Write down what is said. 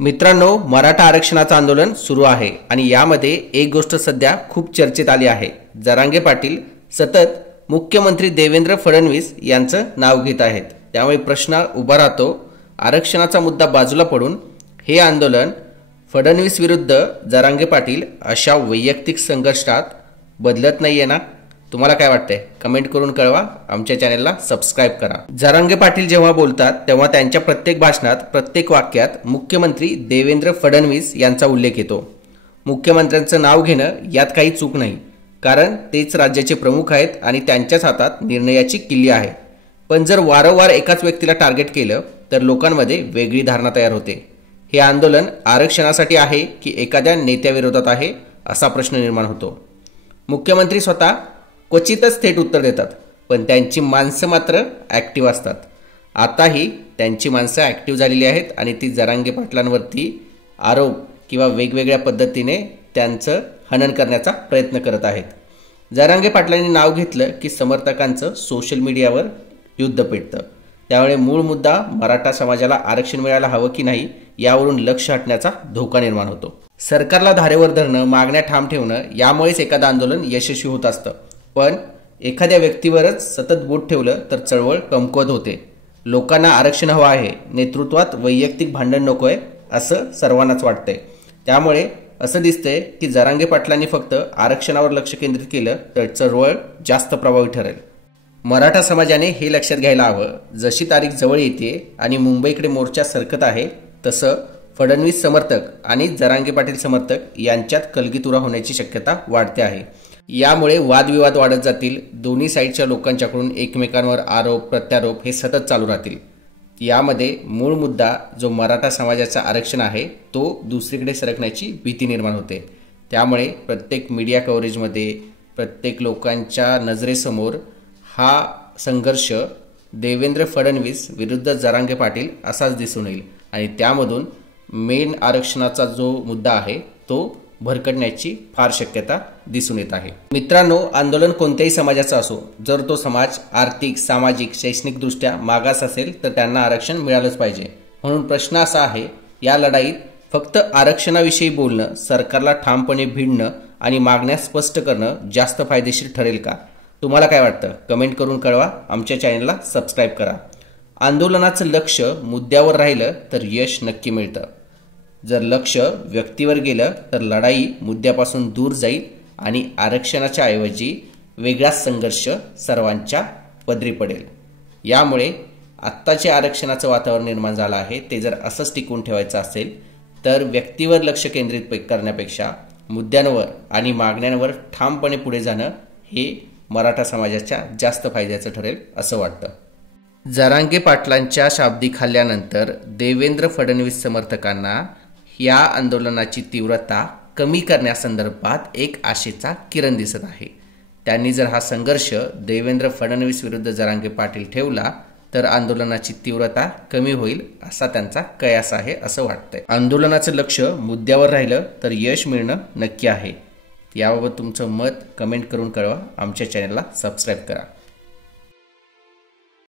मित्रांनो, मराठा आरक्षणाचं आंदोलन सुरू आहे आणि यामध्ये एक गोष्ट सध्या खूप चर्चेत आली आहे। जरांगे पाटील सतत मुख्यमंत्री देवेंद्र फडणवीस यांचं नाव घेत आहेत। त्यामुळे प्रश्न उभा राहतो, आरक्षणाचा मुद्दा बाजूला पडून हे आंदोलन फडणवीस विरुद्ध जरांगे पाटील अशा वैयक्तिक संघर्षात बदलत नाहीये ना? तुम्हाला काय वाटतंय? कमेंट करून कळवा। आमच्या चॅनलला सबस्क्राइब करा। जरांगे पाटील जेव्हा बोलतात तेव्हा त्यांच्या प्रत्येक भाषणात प्रत्येक वाक्यात मुख्यमंत्री देवेंद्र फडणवीस यांचा उल्लेख येतो। मुख्यमंत्र्यांचं नाव घेणं यात काही चूक नाही, कारण तेच राज्याचे प्रमुख आहेत आणि त्यांच्याच हातात निर्णयाची किल्ली आहे। पण जर वारंवार एकाच व्यक्तीला टार्गेट केलं तर लोकांमध्ये वेगळी धारणा तयार होते। हे आंदोलन आरक्षणासाठी आहे की एखाद्या नेत्याविरोधात आहे असा प्रश्न निर्माण होतो। मुख्यमंत्री स्वतः क्वचितच थेट उत्तर देतात, पण त्यांची माणसं मात्र ॲक्टिव्ह असतात। आताही त्यांची माणसं ॲक्टिव्ह झालेली आहेत आणि ती जरांगे पाटलांवरती आरोप किंवा वेगवेगळ्या पद्धतीने त्यांचं हनन करण्याचा प्रयत्न करत आहेत। जरांगे पाटलांनी नाव घेतलं की समर्थकांचं सोशल मीडियावर युद्ध पेटतं। त्यामुळे मूळ मुद्दा मराठा समाजाला आरक्षण मिळायला हवं की नाही यावरून लक्ष हटण्याचा धोका निर्माण होतो। सरकारला धारेवर धरणं, मागण्या ठाम ठेवणं यामुळेच एखादं आंदोलन यशस्वी होत असतं। पण एखाद्या व्यक्तीवरच सतत बोट ठेवलं तर चळवळ कमकुवत होते। लोकांना आरक्षण हवं आहे, नेतृत्वात वैयक्तिक भांडण नकोय असं सर्वांनाच वाटतंय। त्यामुळे असं दिसतंय की जरांगे पाटलांनी फक्त आरक्षणावर लक्ष केंद्रित केलं तर चळवळ जास्त प्रभावी ठरेल। मराठा समाजाने हे लक्षात घ्यायला हवं, जशी तारीख जवळ येते आणि मुंबईकडे मोर्चा सरकत आहे तसं फडणवीस समर्थक आणि जरांगे पाटील समर्थक यांच्यात कलगीतुरा होण्याची शक्यता वाढते आहे। यामुळे वादविवाद वाढत जातील। दोन्ही साईडच्या लोकांच्याकडून एकमेकांवर आरोप प्रत्यारोप हे सतत चालू राहतील। यामध्ये मूळ मुद्दा जो मराठा समाजाचं आरक्षण आहे तो दुसरीकडे सरकण्याची भीती निर्माण होते। त्यामुळे प्रत्येक मीडिया कव्हरेजमध्ये प्रत्येक लोकांच्या नजरेसमोर हा संघर्ष देवेंद्र फडणवीस विरुद्ध जरांगे पाटील असाच दिसून येईल आणि त्यामधून मेन आरक्षणाचा जो मुद्दा आहे तो भरकटण्याची फार शक्यता दिसून येत आहे। मित्रांनो, आंदोलन कोणत्याही समाजाचा असो, जर तो समाज आर्थिक, सामाजिक, शैक्षणिकदृष्ट्या मागास असेल तर त्यांना आरक्षण मिळालंच पाहिजे। म्हणून प्रश्न असा आहे, या लढाईत फक्त आरक्षणाविषयी बोलणं, सरकारला ठामपणे भिडणं आणि मागण्या स्पष्ट करणं जास्त फायदेशीर ठरेल का? तुम्हाला काय वाटतं? कमेंट करून कळवा। आमच्या चॅनलला सबस्क्राइब करा। आंदोलनाचं लक्ष मुद्द्यावर राहिलं तर यश नक्की मिळतं। जर लक्ष व्यक्तीवर गेलं तर लढाई मुद्द्यापासून दूर जाईल आणि आरक्षणाच्या ऐवजी वेगळाच संघर्ष सर्वांच्या पदरी पडेल। यामुळे आत्ताचे आरक्षणाचं वातावरण निर्माण झालं आहे ते जर असंच टिकवून ठेवायचं असेल तर व्यक्तीवर लक्ष केंद्रित करण्यापेक्षा मुद्द्यांवर आणि मागण्यांवर ठामपणे पुढे जाणं हे मराठा समाजाच्या जास्त फायद्याचं ठरेल असं वाटतं। जरांगे पाटलांच्या शाब्दिक हल्ल्यानंतर देवेंद्र फडणवीस समर्थकांना या आंदोलनाची तीव्रता कमी करण्यासंदर्भात एक आशेचा किरण दिसत आहे। त्यांनी जर हा संघर्ष देवेंद्र फडणवीस विरुद्ध जरांगे पाटील ठेवला तर आंदोलनाची तीव्रता कमी होईल असा त्यांचा कयास आहे असं वाटतंय। आंदोलनाचं लक्ष मुद्द्यावर राहिलं तर यश मिळणं नक्की आहे। याबाबत तुमचं मत कमेंट करून कळवा। आमच्या चॅनलला सबस्क्राइब करा।